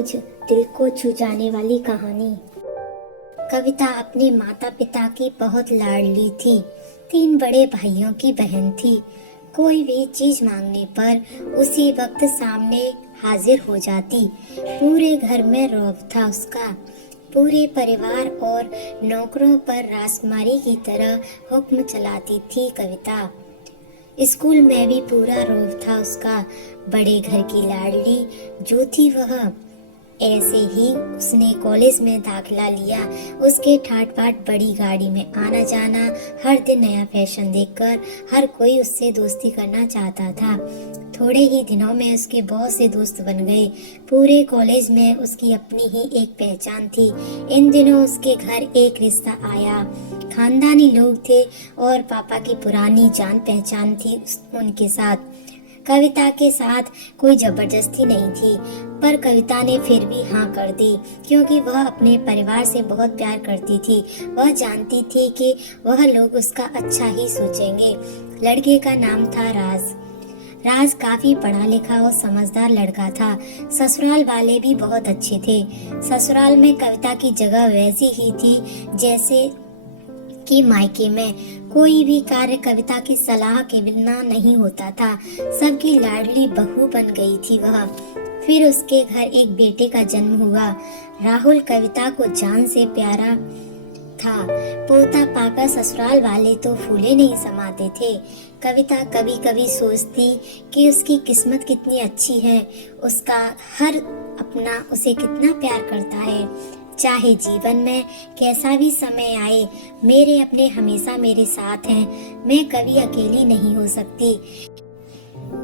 रोज दिल को छू जाने वाली कहानी। कविता अपने माता पिता की बहुत लाडली थी। 3 बड़े भाइयों की बहन थी। कोई भी चीज मांगने पर उसी वक्त सामने हाजिर हो जाती। पूरे घर में रौब था उसका। पूरे परिवार और नौकरों पर राजकुमारी की तरह हुक्म चलाती थी कविता। स्कूल में भी पूरा रौब था उसका। बड़े घर की लाडली जो थी वह। ऐसे ही उसने कॉलेज में दाखिला लिया। उसके ठाट बाट बड़ी गाड़ी में आना जाना, हर दिन नया फैशन देखकर हर कोई उससे दोस्ती करना चाहता था। थोड़े ही दिनों में उसके बहुत से दोस्त बन गए। पूरे कॉलेज में उसकी अपनी ही एक पहचान थी। इन दिनों उसके घर एक रिश्ता आया। खानदानी लोग थे और पापा की पुरानी जान पहचान थी उनके साथ। कविता के साथ कोई जबरदस्ती नहीं थी, पर कविता ने फिर भी हाँ कर दी, क्योंकि वह अपने परिवार से बहुत प्यार करती थी। वह जानती थी कि वह लोग उसका अच्छा ही सोचेंगे। लड़के का नाम था राज। राज काफी पढ़ा लिखा और समझदार लड़का था। ससुराल वाले भी बहुत अच्छे थे। ससुराल में कविता की जगह वैसी ही थी जैसे कि मायके में। कोई भी कार्य कविता की सलाह के बिना नहीं होता था। सबकी लाडली बहू बन गई थी वह। फिर उसके घर एक बेटे का जन्म हुआ। राहुल कविता को जान से प्यारा था। पोता पाकर ससुराल वाले तो फूले नहीं समाते थे। कविता कभी कभी सोचती कि उसकी किस्मत कितनी अच्छी है। उसका हर अपना उसे कितना प्यार करता है। चाहे जीवन में कैसा भी समय आए, मेरे अपने हमेशा मेरे साथ हैं। मैं कभी अकेली नहीं हो सकती।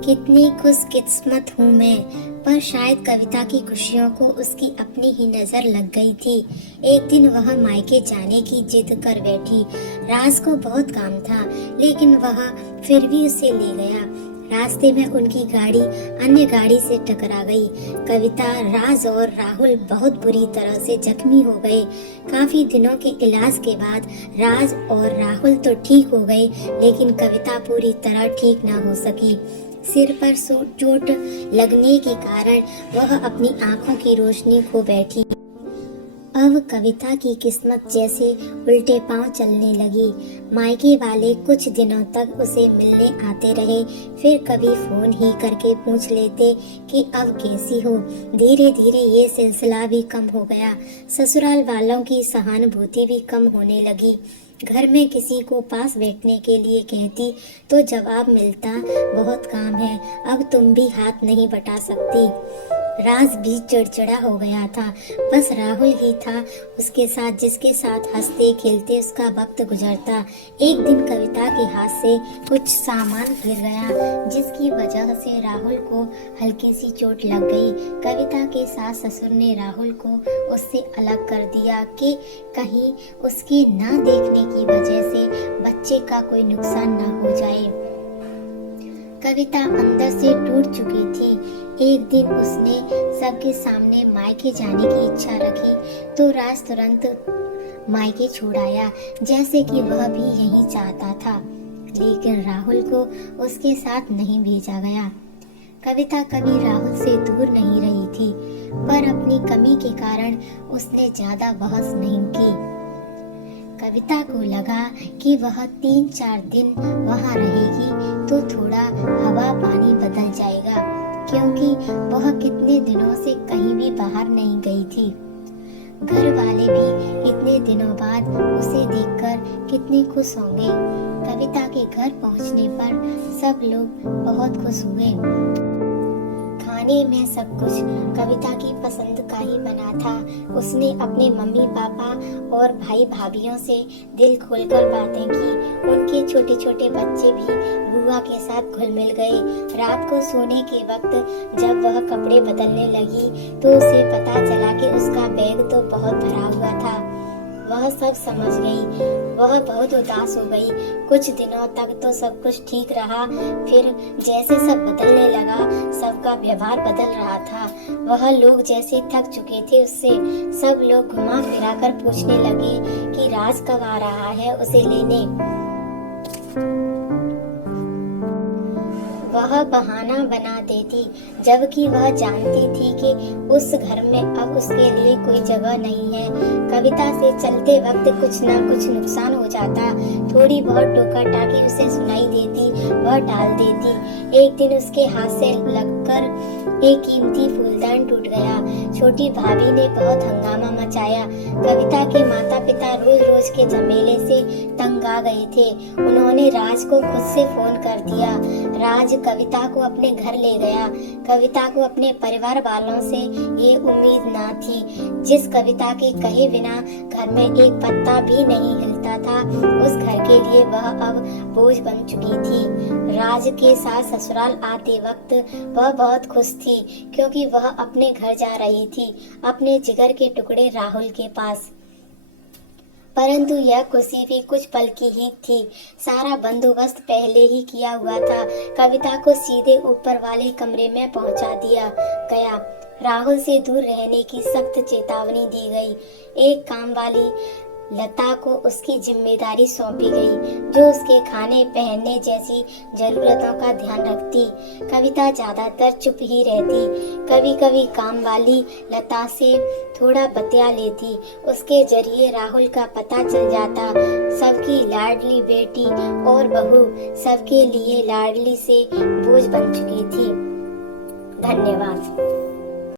कितनी खुशकिस्मत हूँ मैं। पर शायद कविता की खुशियों को उसकी अपनी ही नजर लग गई थी। एक दिन वह मायके जाने की जिद कर बैठी। राज को बहुत काम था, लेकिन वह फिर भी उसे ले गया। रास्ते में उनकी गाड़ी अन्य गाड़ी से टकरा गई। कविता, राज और राहुल बहुत बुरी तरह से जख्मी हो गए। काफी दिनों के इलाज के बाद राज और राहुल तो ठीक हो गए, लेकिन कविता पूरी तरह ठीक ना हो सकी। सिर पर चोट लगने के कारण वह अपनी आंखों की रोशनी खो बैठी। अब कविता की किस्मत जैसे उल्टे पांव चलने लगी। मायके वाले कुछ दिनों तक उसे मिलने आते रहे, फिर कभी फोन ही करके पूछ लेते कि अब कैसी हो। धीरे धीरे ये सिलसिला भी कम हो गया। ससुराल वालों की सहानुभूति भी कम होने लगी। घर में किसी को पास बैठने के लिए कहती तो जवाब मिलता, बहुत काम है, अब तुम भी हाथ नहीं बटा सकती। राज भी चिड़चिड़ा हो गया था। बस राहुल ही था उसके साथ, जिसके साथ हंसते खेलते उसका वक्त गुजरता। एक दिन कविता के हाथ से कुछ सामान गिर गया, जिसकी वजह से राहुल को हल्की सी चोट लग गई। कविता के सास ससुर ने राहुल को उससे अलग कर दिया कि कहीं उसके ना देखने की वजह से बच्चे का कोई नुकसान ना हो जाए। कविता अंदर से टूट चुकी थी। एक दिन उसने सबके सामने मायके जाने की इच्छा रखी तो राज तुरंत मायके छोड़ आया, जैसे कि वह भी यही चाहता था। लेकिन राहुल को उसके साथ नहीं भेजा गया। कविता कभी राहुल से दूर नहीं रही थी, पर अपनी कमी के कारण उसने ज्यादा बहस नहीं की। कविता को लगा कि वह 3-4 दिन वहाँ रहेगी तो थोड़ा हवा पानी बदल जाएगा, क्योंकि वह कितने दिनों से कहीं भी बाहर नहीं गई थी। घर वाले भी इतने दिनों बाद उसे देखकर कितने खुश होंगे। कविता के घर पहुँचने पर सब लोग बहुत खुश हुए। खाने में सब कुछ कविता की पसंद का ही बना था। उसने अपने मम्मी पापा और भाई भाभीियों से दिल खोलकर बातें की। उनके छोटे छोटे बच्चे भी बुआ के साथ घुल मिल गए। रात को सोने के वक्त जब वह कपड़े बदलने लगी तो उसे पता चला कि उसका बैग तो बहुत भरा हुआ था। वह सब समझ गई। वह बहुत उदास हो गई। कुछ दिनों तक तो सब कुछ ठीक रहा, फिर जैसे सब बदलने लगा, सबका व्यवहार बदल रहा था। वह लोग जैसे थक चुके थे उससे। सब लोग घुमा फिरा कर पूछने लगे कि राज कब आ रहा है उसे लेने। वह बहाना बना देती, जबकि वह जानती थी कि उस घर में अब उसके लिए कोई जगह नहीं है। कविता से चलते वक्त कुछ न कुछ नुकसान हो जाता, थोड़ी बहुत टोका टाकी उसे सुनाई देती, वह टाल देती। एक दिन उसके हाथ से लगकर एक कीमती फूलदान टूट गया। छोटी भाभी ने बहुत हंगामा मचाया। कविता के माता पिता रोज रोज के झमेले से तंग आ गए थे। उन्होंने राज को खुद से फोन कर दिया। राज कविता को अपने घर ले गया। कविता को अपने परिवार वालों से ये उम्मीद न थी। जिस कविता के कहे बिना घर में एक पत्ता भी नहीं हिलता था, उस घर के लिए वह अब बोझ बन चुकी थी। राज के साथ ससुराल आते वक्त वह बहुत खुश थी, क्योंकि वह अपने घर जा रही थी, अपने जिगर के टुकड़े राहुल के पास। परंतु यह खुशी भी कुछ पल की ही थी। सारा बंदोबस्त पहले ही किया हुआ था। कविता को सीधे ऊपर वाले कमरे में पहुंचा दिया गया। राहुल से दूर रहने की सख्त चेतावनी दी गई। एक काम वाली लता को उसकी जिम्मेदारी सौंपी गई, जो उसके खाने पहनने जैसी जरूरतों का ध्यान रखती। कविता ज्यादातर चुप ही रहती। कभी कभी काम वाली लता से थोड़ा बतिया लेती। उसके जरिए राहुल का पता चल जाता। सबकी लाडली बेटी और बहू सबके लिए लाडली से बोझ बन चुकी थी। धन्यवाद।